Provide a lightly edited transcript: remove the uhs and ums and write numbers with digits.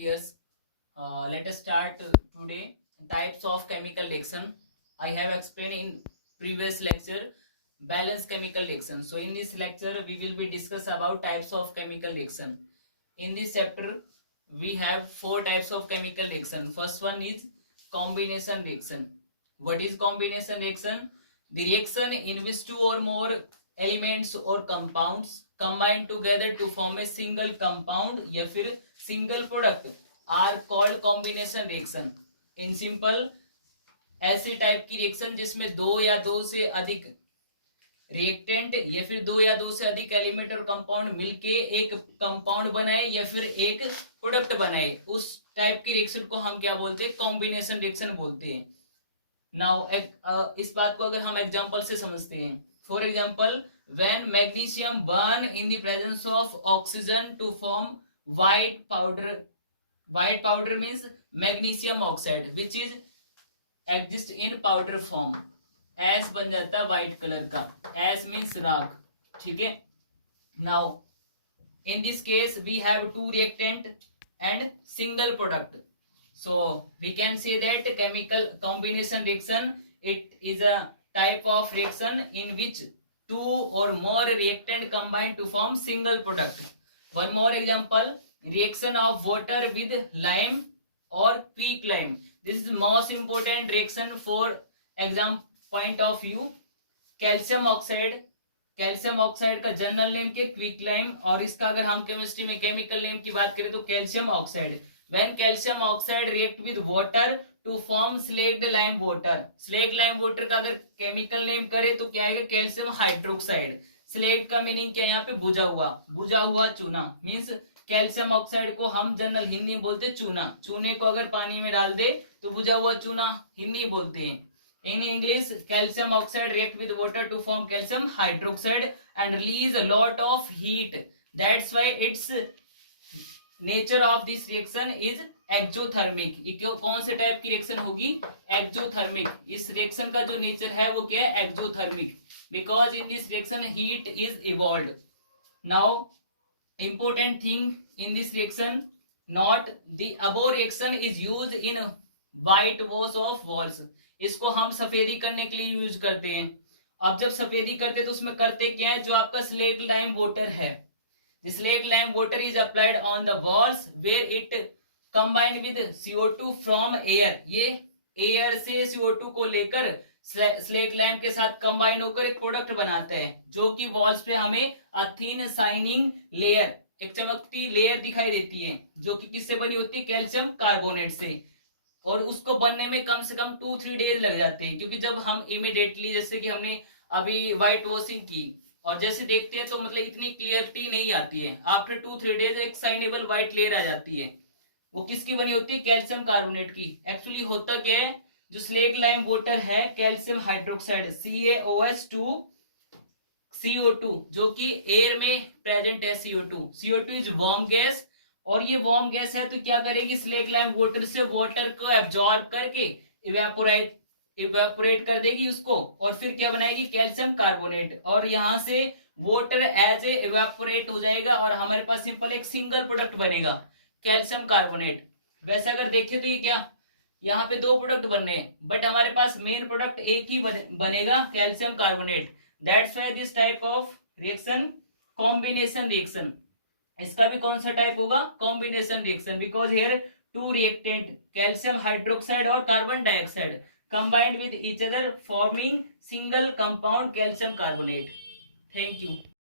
Yes, let us start today. Types of chemical reaction. I have explained in previous lecture balanced chemical reaction. So in this lecture we will be discuss about types of chemical reaction. In this chapter we have four types of chemical reaction. First one is combination reaction. What is combination reaction? The reaction in which two or more elements or compounds combine together to form a single compound या फिर single product are called combination reaction. In simple, ऐसे type की reaction जिसमें दो या दो से अधिक रिएक्टेंट या फिर दो या दो से अधिक एलिमेंट और कंपाउंड मिलके एक कंपाउंड बनाए या फिर एक प्रोडक्ट बनाए, उस टाइप की रिएक्शन को हम क्या बोलते हैं? कॉम्बिनेशन रिएक्शन बोलते हैं. नाउ इस बात को अगर हम एग्जांपल से समझते हैं, for example when magnesium burn in the presence of oxygen to form white powder. White powder means magnesium oxide which is exist in powder form. Ash बन जाता है व्हाइट कलर का. एस मींस राख. ठीक है. Now in this case we have two reactant and single product. So we can say that chemical combination reaction, it is a type of reaction in which two or more reactant combine to form single product. One more example, reaction of water with lime or quick lime. This is most important reaction for exam point of view. Calcium oxide, calcium oxide का general name के quick lime, और इसका अगर हम chemistry में chemical name की बात करें तो calcium oxide. When calcium oxide react with water to form slaked lime water. Slaked lime water का अगर केमिकल नेम करे तो क्या आएगा? Calcium hydroxide. स्लेक्ड का मीनिंग क्या है यहाँ पे? बुझा हुआ. बुझा हुआ चूना मीन्स कैल्शियम ऑक्साइड को हम जनरल हिंदी में बोलते चूना. चूने को अगर पानी में डाल दे तो बुझा हुआ चूना हिंदी बोलते हैं. In English, calcium oxide react with water to form calcium hydroxide and release a lot of heat. That's why its nature of this reaction is exothermic. कौन से टाइप की रिएक्शन होगी? एक्सोथर्मिक. इस रिएक्शन का जो नेचर है वो क्या है? Exothermic. Because in this reaction heat is evolved. Now important thing in this reaction, not the above reaction is used in white wash off walls. इसको हम सफेदी करने के लिए यूज करते हैं. अब जब सफेदी करते तो उसमें करते क्या है? जो आपका स्लेट लाइम वाटर है, the slaked lime water is applied on the walls where it combined with CO2 from air. ये एयर से CO2 को लेकर स्लेक लाइम के साथ कंबाइन होकर एक प्रोडक्ट बनाता है जो कि वॉल्स पे हमें अ थिन शाइनिंग लेयर, एक चमकती लेयर दिखाई देती है, जो कि किससे बनी होती है? कैल्शियम कार्बोनेट से. और उसको बनने में कम से कम 2-3 डेज लग जाते हैं, क्योंकि जब हम इमीडिएटली, जैसे कि हमने अभी व्हाइट वॉशिंग की और जैसे देखते हैं तो मतलब इतनी क्लियरिटी नहीं आती है. आफ्टर 2-3 डेज एक साइनेबल व्हाइट लेयर आ जाती है. वो किसकी बनी होती है? कैल्शियम कार्बोनेट की. एक्चुअली होता क्या है? जो स्लेक लाइम वाटर है कैल्शियम हाइड्रोक्साइड CaOH2 CO2 जो कि एयर में प्रेजेंट है. CO2 इज वार्म गैस, और ये वार्म गैस है तो क्या करेगी? स्लेक लाइम वाटर से वाटर को एब्जॉर्ब करके इवेपोरेट कर देगी उसको, और फिर क्या बनाएगी? Calcium carbonate. और यहाँ से वाटर एज ए इवेपोरेट हो जाएगा और हमारे पास सिंपल एक सिंगल प्रोडक्ट बनेगा, कैल्शियम कार्बोनेट. वैसे अगर देखें तो ये क्या, यहाँ पे दो प्रोडक्ट बनने हैं, बट हमारे पास मेन प्रोडक्ट एक ही बनेगा, calcium carbonate. That's why this type of reaction combination reaction. इसका भी कौन सा टाइप होगा? Combination reaction. Because here two reactant calcium hydroxide और carbon dioxide combined with each other forming single compound calcium carbonate. Thank you.